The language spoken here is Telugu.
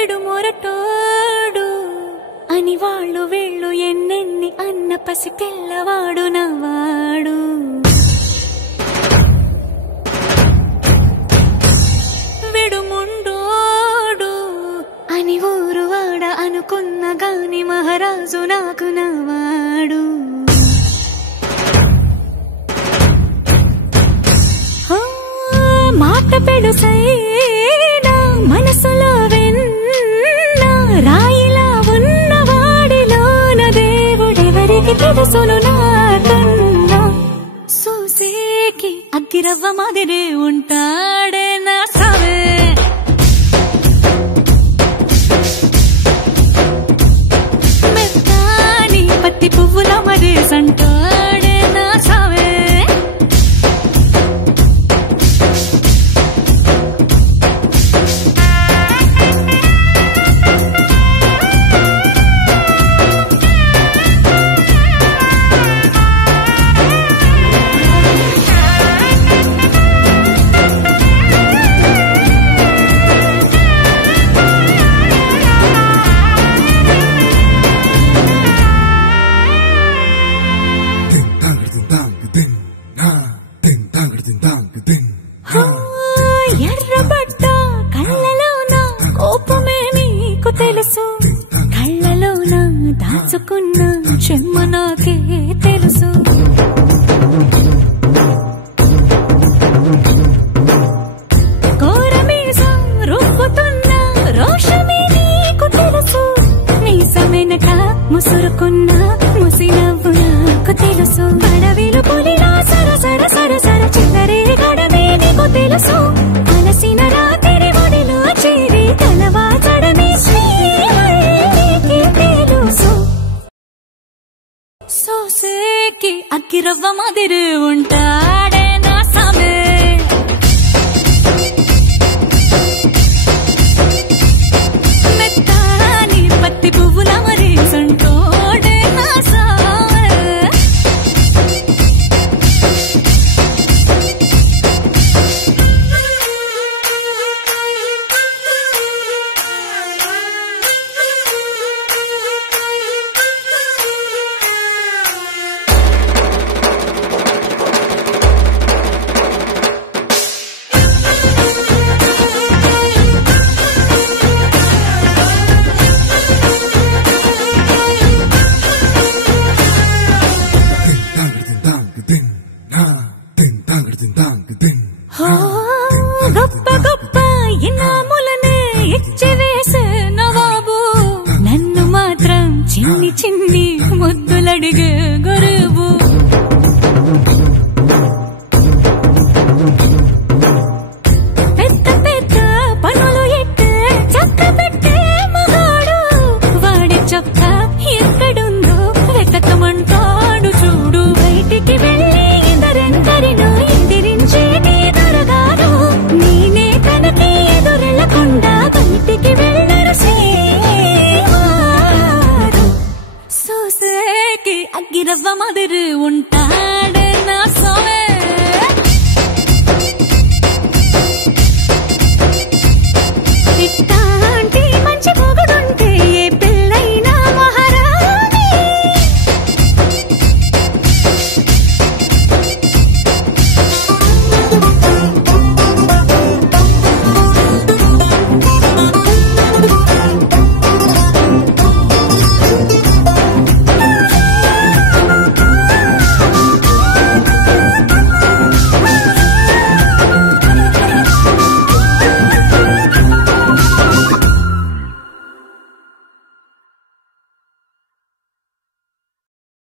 విడు మొరటోడు అని వాళ్ళు వీళ్ళు ఎన్నెన్ని అన్న పసి పిల్లవాడు నవాడు. విడు ముండోడు అని ఊరు వాడ అనుకున్న గాని మహారాజు నాకు నవాడు. మాట పెడుసైనా మనసులో వెన్న రాయిలా ఉన్నవాడిలోన దేవుడెవరికి తెలుసును నాకన్నా. సూసేకి అగ్గిరవ్వ మాదిరే ఉంటాడే నా సావే. మెత్తాని పత్తి పువ్వుల మరేసంటాడే నా సావే. ఎర్రబడ్డ కళ్ళలోన కోపమే నీకు తెలుసు, కళ్ళలోన దాచుకున్న చెమ్మ నాకే తెలుసు. కోరమీసం రుబ్బుతున్న రోషమే నీకు తెలుసు, మీసమెనక ముసురుకున్న ముసినవ్వు నాకు తెలుసు. అడవిలు పులిలా సరసర సరసర చిల్లరే గడమే నీకు తెలుసు, అలసిన రాత్రి ఒడిలో చేరి తలవాచడమే శ్రీకి తెలుసు. సోసేకి అగ్గిరవ్వ మాదిరి ఉంటాడే నా సామే. మెత్తాని పత్తి పువ్వుల మరేసంటోడే నా సామే. గొప్ప గొప్ప ఇనాములనే ఇచ్చి వేసే నవాబు, నన్ను మాత్రం చిన్ని చిన్ని ముద్దులడిగే గురువు. పెద్ద పెద్ద పనులు ఎట్టే చక్క పెట్టే మగాడు, వాడి చొక్క ఎక్కడుందో వెతకమంటాడు చూడు. బయటికి వెళ్ళి ఇద్దరెందరినో ఎదిరించేటి దొరగారు, నేనే తనకి ఎదురెళ్ళకుండా బయటికి వెళ్ళరు శ్రీవారు. సోసేకి అగ్గిరవ్వ మాదిరి ఉంటా